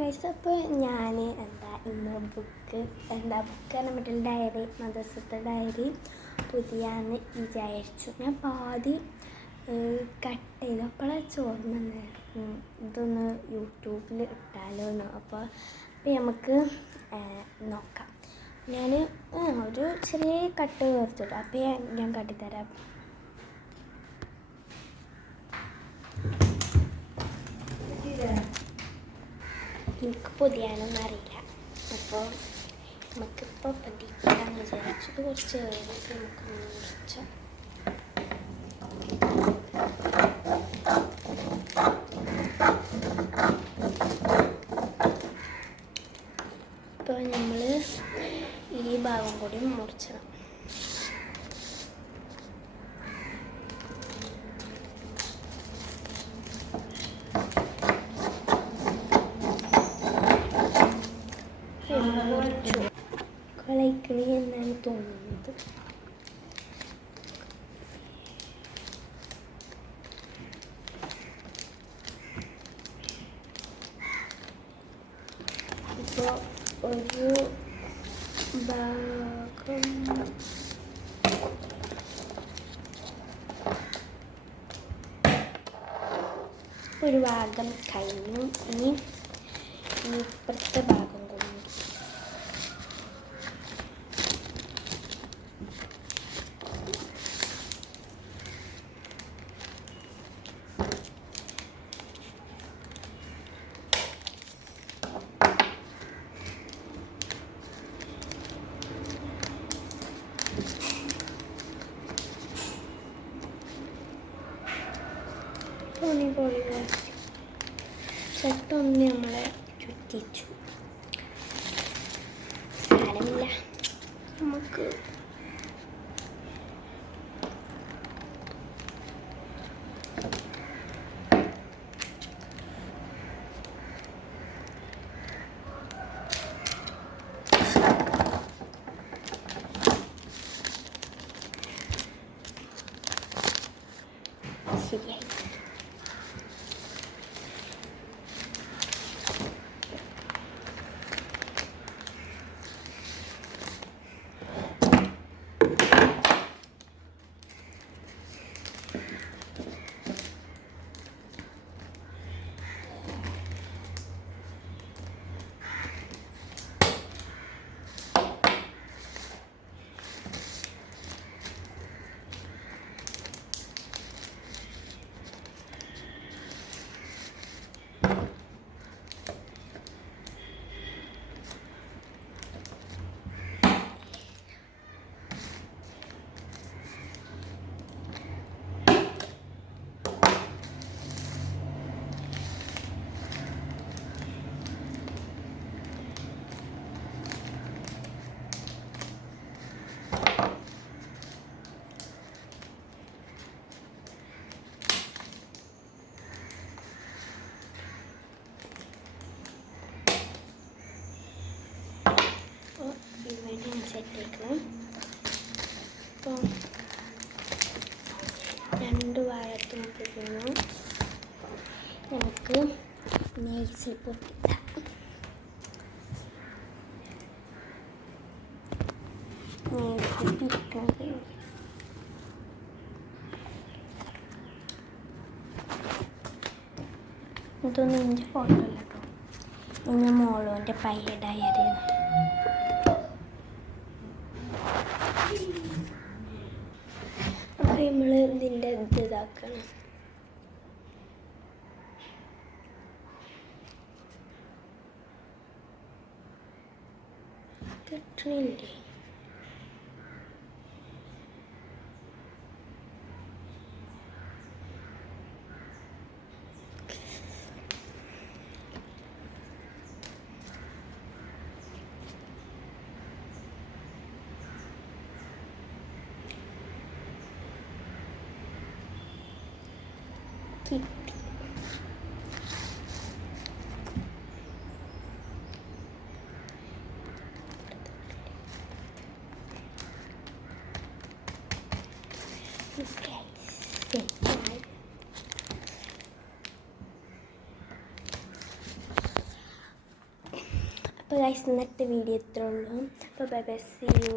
Guys, അപ്പോൾ ഞാൻ ഇന്ന് ബുക്ക് പറഞ്ഞാൽ മറ്റേ ഡയറി, മദ്രസത്തെ ഡയറി പുതിയാന്ന് വിചാരിച്ചു. ഞാൻ പാതി കട്ട് ചെയ്തു. അപ്പോഴാണ് ചോർന്ന് ഇതൊന്ന് യൂട്യൂബിൽ ഇട്ടാലോ എന്ന്. അപ്പോൾ നമുക്ക് നോക്കാം. ഞാൻ ഒരു ചെറിയ കട്ട് ചേർത്തിട്ടു. അപ്പോൾ ഞാൻ കാട്ടിത്തരാം. എനിക്ക് പൊതിയാനൊന്നും അറിയില്ല. അപ്പോൾ നമുക്കിപ്പോൾ പതിക്കാന്ന് വിചാരിച്ചത് കുറച്ച് കഴിഞ്ഞിട്ട് നമുക്ക് മുറിച്ചാൽ ഇപ്പോൾ നമ്മൾ ഈ ഭാഗം കൂടി മുറിച്ചണം. കളയിക്കണി എന്നാണ് തോന്നുന്നത്. ഇപ്പോൾ ഒരു ഭാഗം കഴിഞ്ഞു. ഇനി ഇപ്പുറത്തെ ഭാഗം കൊണ്ട് ചട്ടൊന്ന് നമ്മളെ ചുറ്റിച്ചു. സാരമില്ല, നമുക്ക് ശരിയായി. സെറ്റാക്കണം. അപ്പോൾ 2 വാഴത്തും പൊതിഞ്ഞു. നമുക്ക് നെയ്സിൽ പൊട്ടിക്കാം. നെയ്സിൽ പിടിക്കുന്നത് ഇതൊന്നും എൻ്റെ ഫോട്ടോ അല്ല കേട്ടോ. ഇനി മോളോൻ്റെ പയ്യ ഡയറിയാണ്. അപ്പോൾ നമ്മൾ ഇതിൻ്റെ ഇതാക്കണം. കിട്ടണില്ലേ? കിട്ടി. അപ്പോൾ ഗൈസ് ഇന്നത്തെ വീഡിയോ ഇത്രേ ഉള്ളൂ. അപ്പോൾ ബൈ ബൈ, സീ യു.